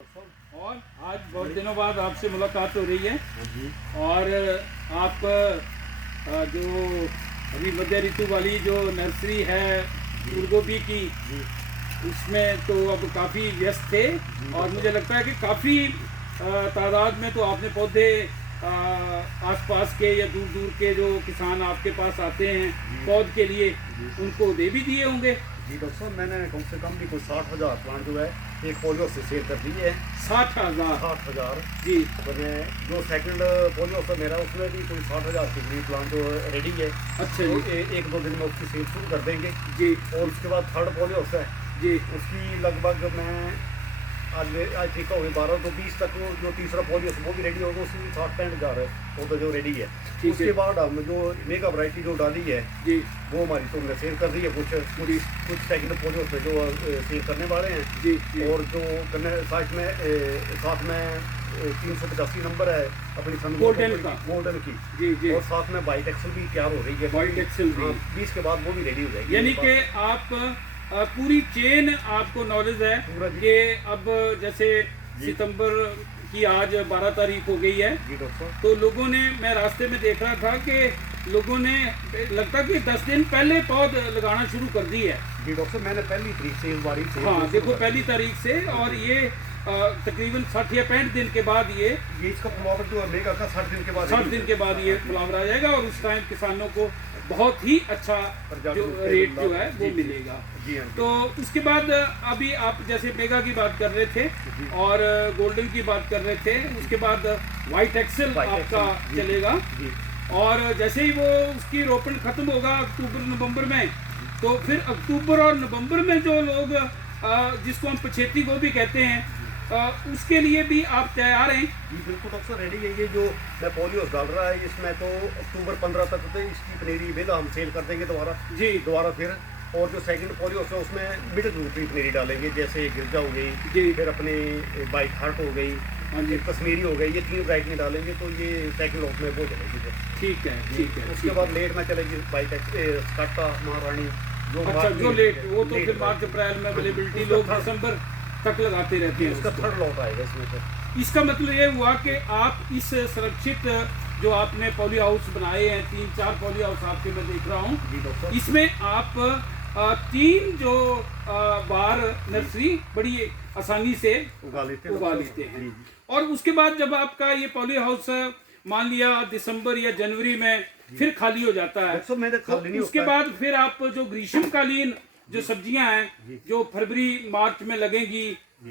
और आज बहुत दिनों बाद आपसे मुलाकात हो रही है और आप जो अभी मध्य ऋतु वाली जो नर्सरी है फूलगोभी की उसमें तो अब काफ़ी व्यस्त थे और मुझे लगता है कि काफ़ी तादाद में तो आपने पौधे आसपास के या दूर दूर के जो किसान आपके पास आते हैं पौध के लिए उनको दे भी दिए होंगे। जी डॉक्टर साहब, मैंने कम से कम भी कोई 60,000 प्लांट जो है एक पोलियो से सेल कर दिए हैं। 60,000 जी। तो मैं जो सेकंड पोलियो से मेरा उसमें भी कोई 60,000 के करीब प्लांट जो रेडी है। अच्छा तो जी। एक दो दिन में उसकी सेल शुरू कर देंगे जी और उसके बाद थर्ड पोलियो है जी। उसकी लगभग मैं आज ठीक हो गई 12 तो 20 तक जो तीसरा पोलियो वो भी रेडी होगा, उसमें भी 60-65,000 है वो तो जो रेडी है। उसके बाद हम जो मेगा वैरायटी जो डाली है जी वो हमारी तो हमने सेल कर दी है। कुछ सेकंड पोलियो पे जो सेल करने वाले हैं जी। और जो करने साथ में 385 नंबर है अपनी गोल्डन की जी जी। और साथ में बाइट एक्सल भी तैयार हो रही है। बाइट एक्सल भी 20 के बाद वो भी रेडी हो जाएगी। यानी कि आप पूरी चेन आपको नॉलेज है कि अब जैसे सितंबर की आज 12 तारीख हो गई है जी डॉक्टर साहब। तो लोगों ने, मैं रास्ते में देख रहा था कि लोगों ने लगता कि 10 दिन पहले पौध लगाना शुरू कर दी है। जी डॉक्टर साहब, मैंने पहली तारीख से इस बारी से हाँ देखो पहली तारीख से और ये तकरीबन 60 या 65 दिन के बाद ये इसका फ्लावर जो मेगा का 60 दिन के बाद 60 दिन के बाद ये फ्लावर आ जाएगा और उस टाइम किसानों को बहुत ही अच्छा जो रेट जो है वो मिलेगा। जी हाँ। तो उसके बाद अभी आप जैसे मेगा की बात कर रहे थे और गोल्डन की बात कर रहे थे, उसके बाद वाइट एक्सेल आपका चलेगा और जैसे ही वो उसकी रोपण खत्म होगा अक्टूबर नवंबर में, तो फिर अक्टूबर और नवंबर में जो लोग जिसको हम पछेती गोभी कहते हैं उसके लिए भी आप तैयार हैं? जी बिल्कुल डॉक्टर साहब, रेडी है। ये जो मैं पोलियो डाल रहा है इसमें तो अक्टूबर 15 तक तो इसकी पनीरी बेला हम सेल कर देंगे दोबारा फिर। और जो सेकंड पोलियो है उसमें मिडिल रूट की पनीरी डालेंगे, जैसे गिरजा हो गई, फिर अपने बाइक हार्ट हो गई, कश्मीरी हो गई, ये 3 वैरायटी डालेंगे तो ये सेकंड लॉट में वो चलेगी। ठीक है ठीक है। उसके बाद लेट में चलेगी बाइक स्काटा महारानी जो लेट वो तो फिर मार्च अप्रैल में अवेलेबिलिटी लोग दिसंबर तक लगाते रहते हैं। उसका थर्ड लॉट आएगा इसमें। तो इसका मतलब ये हुआ कि आप इस सुरक्षित जो आपने पॉली हाउस बनाए हैं 3-4 पॉली हाउस आपके मैं देख रहा हूँ, इसमें आप 3 जो बार नर्सरी बड़ी आसानी से उगा लेते हैं। और उसके बाद जब आपका ये पॉली हाउस मान लिया दिसंबर या जनवरी में फिर खाली हो जाता है तो उसके बाद फिर आप जो ग्रीष्मकालीन जो सब्जियां हैं जो फरवरी मार्च में लगेंगी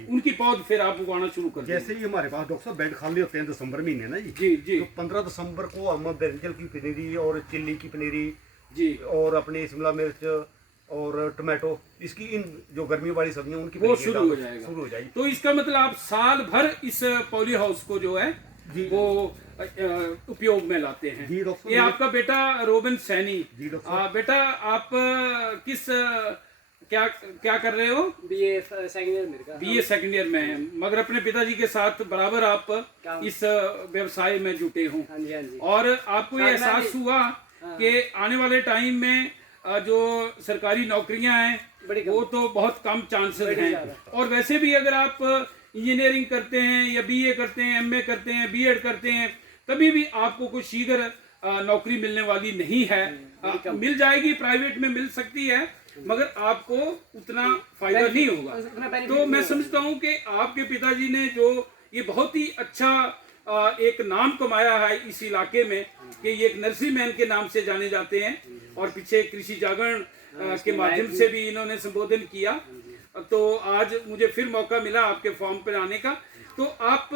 उनकी पौध फिर आप उगाना शुरू कर जैसे ही हमारे पास डॉक्टर साहब बेड खाली होते हैं दिसंबर महीने ना जी जी। तो 15 दिसंबर को हम ब्रिंजल की पनीरी और चिल्ली की पनीरी जी और अपनी शिमला मिर्च और टमाटो इसकी इन जो गर्मी वाली सब्जियां उनकी वो शुरू हो जाएगी। तो इसका मतलब आप साल भर इस पॉली हाउस को जो है वो उपयोग में लाते हैं। ये आपका बेटा रोबिन सैनी, बेटा आप किस क्या कर रहे हो? बीए सेकंड ईयर में है, मगर अपने पिताजी के साथ बराबर आप इस व्यवसाय में जुटे हो। हाँ जी, हाँ जी। और आपको ये एहसास हुआ कि आने वाले टाइम में जो सरकारी नौकरियां हैं वो तो बहुत कम चांसेस हैं और वैसे भी अगर आप इंजीनियरिंग करते हैं या बीए करते हैं, एमए करते हैं, बीएड करते हैं, कभी भी आपको कोई शीघ्र नौकरी मिलने वाली नहीं है। मिल जाएगी, प्राइवेट में मिल सकती है मगर आपको उतना फायदा नहीं होगा। तो मैं समझता हूँ कि आपके पिताजी ने जो ये बहुत ही अच्छा एक नाम कमाया है इस इलाके में कि ये एक नर्सरी मैन के नाम से जाने जाते हैं और पीछे कृषि जागरण के माध्यम से भी इन्होंने संबोधन किया। तो आज मुझे फिर मौका मिला आपके फॉर्म पर आने का। तो आप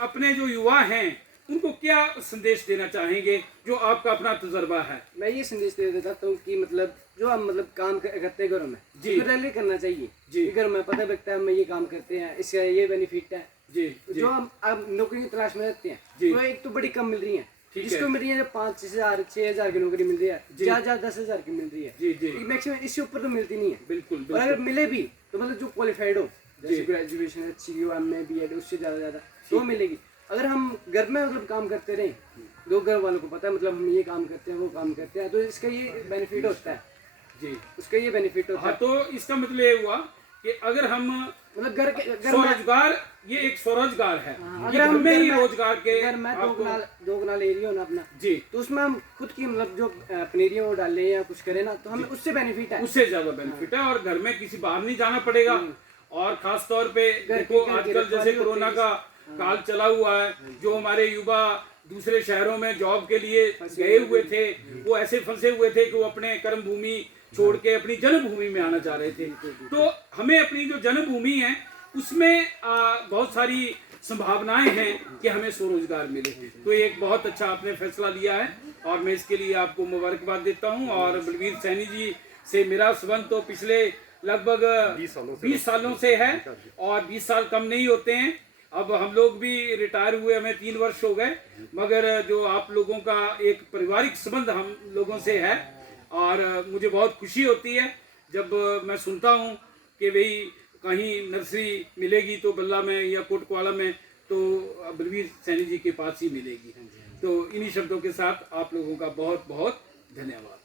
अपने जो युवा हैं उनको क्या संदेश देना चाहेंगे जो आपका अपना तजुर्बा है? मैं ये संदेश दे देता हूँ कि मतलब जो हम काम करते हैं घरों में रैली करना चाहिए जी। घरों में पता लगता है हम ये काम करते हैं, इसका ये बेनिफिट है जी। जो हम अब नौकरी की तलाश में रहते हैं तो एक तो बड़ी कम मिल रही है, जिसको मिल रही है 5,000-6,000 की नौकरी मिल रही है, ज्यादा 10,000 की मिल रही है मैक्सिमम, इससे ऊपर तो मिलती नहीं है बिल्कुल। और अगर मिले भी तो मतलब जो क्वालिफाइड हो, जैसे ग्रेजुएशन अच्छी हो, एमए बीएड, उससे ज्यादा तो मिलेगी। अगर हम घर में मतलब काम करते रहे, लोग घर वालों को पता है मतलब हम ये काम करते हैं वो काम करते हैं, तो इसका ये बेनिफिट होता है जी, उसका ये बेनिफिट होता है। तो इसका मतलब ये हुआ कि अगर हम मतलब घर स्वरोजगार, ये एक स्वरोजगार है। अगर ये घर हम में ही रोजगार के अगर मैं दो कनाल एरिया हो ना अपना जी, तो उसमें हम खुद की मतलब जो पनीरियाँ वो डाल या कुछ करें ना तो हमें उससे बेनिफिट है, उससे ज्यादा बेनिफिट है। और घर में किसी बाहर नहीं जाना पड़ेगा। और खास तौर पे देखो आजकल जैसे कोरोना का काल चला हुआ है, जो हमारे युवा दूसरे शहरों में जॉब के लिए गए हुए थे, वो ऐसे फंसे हुए थे कि वो अपने कर्म भूमि छोड़ के अपनी जन्मभूमि में आना चाह रहे थे। तो हमें अपनी जो जन्मभूमि है उसमें बहुत सारी संभावनाएं हैं कि हमें स्वरोजगार मिले। तो ये एक बहुत अच्छा आपने फैसला लिया है और मैं इसके लिए आपको मुबारकबाद देता हूं। और बलवीर सैनी जी से मेरा संबंध तो पिछले लगभग 20 सालों से है और 20 साल कम नहीं होते हैं। अब हम लोग भी रिटायर हुए, हमें 3 वर्ष हो गए, मगर जो आप लोगों का एक पारिवारिक संबंध हम लोगों से है और मुझे बहुत खुशी होती है जब मैं सुनता हूँ कि भाई कहीं नर्सरी मिलेगी तो बल्ला में या कोटकवाला में तो बलवीर सैनी जी के पास ही मिलेगी। तो इन्हीं शब्दों के साथ आप लोगों का बहुत बहुत धन्यवाद।